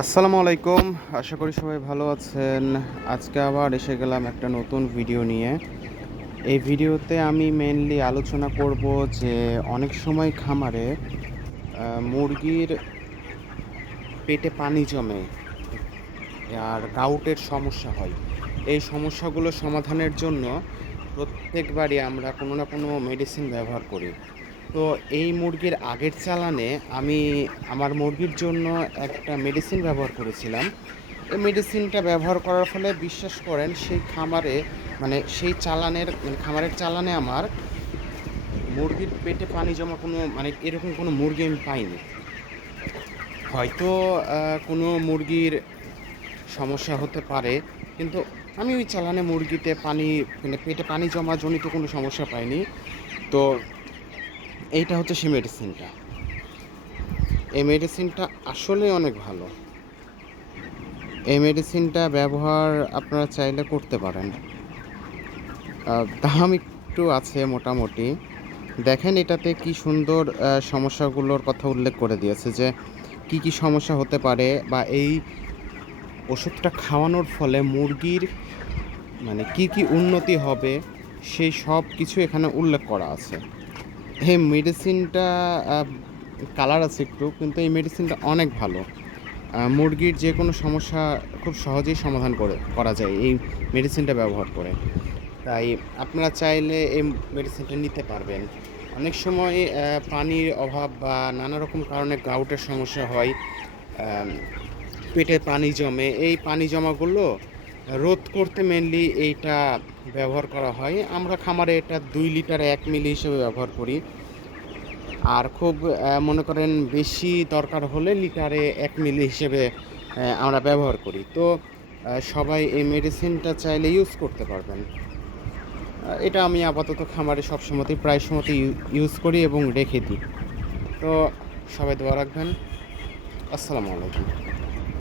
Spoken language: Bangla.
আসসালামু আলাইকুম। আশা করি সবাই ভালো আছেন। আজকে আবার এসে গেলাম একটা নতুন ভিডিও নিয়ে। এই ভিডিওতে আমি মেইনলি আলোচনা করব যে অনেক সময় খামারে মুরগির পেটে পানি জমে আর গাউটের সমস্যা হয়। এই সমস্যাগুলো সমাধানের জন্য প্রত্যেকবারই আমরা কোনো না কোনো মেডিসিন ব্যবহার করি। তো এই মুরগির আগের চালানে আমি আমার মুরগির জন্য একটা মেডিসিন ব্যবহার করেছিলাম। এই মেডিসিনটা ব্যবহার করার ফলে বিশ্বাস করেন সেই খামারে সেই চালানের খামারের চালানে আমার মুরগির পেটে পানি জমা এরকম কোনো মুরগি আমি পাইনি। হয়তো কোনো মুরগির সমস্যা হতে পারে, কিন্তু আমি ওই চালানে মুরগিতে পেটে পানি জমা জনিত কোনো সমস্যা পাইনি। তো এইটা হচ্ছে সেই মেডিসিনটা। এই মেডিসিনটা আসলেই অনেক ভালো। এই মেডিসিনটা ব্যবহার আপনারা চাইলে করতে পারেন। দাম একটু আছে মোটামুটি। দেখেন এটাতে কি সুন্দর সমস্যাগুলোর কথা উল্লেখ করে দিয়েছে যে কি সমস্যা হতে পারে, বা এই ওষুধটা খাওয়ানোর ফলে মুরগির কি উন্নতি হবে, সেই সব কিছু এখানে উল্লেখ করা আছে। এই মেডিসিনটা কালার আছে একটু, কিন্তু এই মেডিসিনটা অনেক ভালো। মুরগির যে কোনো সমস্যা খুব সহজেই সমাধান করা যায় এই মেডিসিনটা ব্যবহার করে। তাই আপনারা চাইলে এই মেডিসিনটা নিতে পারবেন। অনেক সময় পানির অভাব বা নানা রকম কারণে গাউটের সমস্যা হয়, পেটে পানি জমে। এই পানি জমাগুলো রোধ করতে মেনলি এইটা ব্যবহার করা হয়। আমরা খামারে এটা 2 লিটারে 1 মিলি হিসেবে ব্যবহার করি। আর খুব মনে করেন বেশি দরকার হলে লিটারে 1 মিলি হিসেবে আমরা ব্যবহার করি। তো সবাই এই মেডিসিনটা চাইলে ইউজ করতে পারবেন। এটা আমি আপাতত খামারে প্রায় সময়তেই ইউজ করি এবং রেখে দিই। তো সবাই দোয়া রাখবেন। আসসালামু আলাইকুম।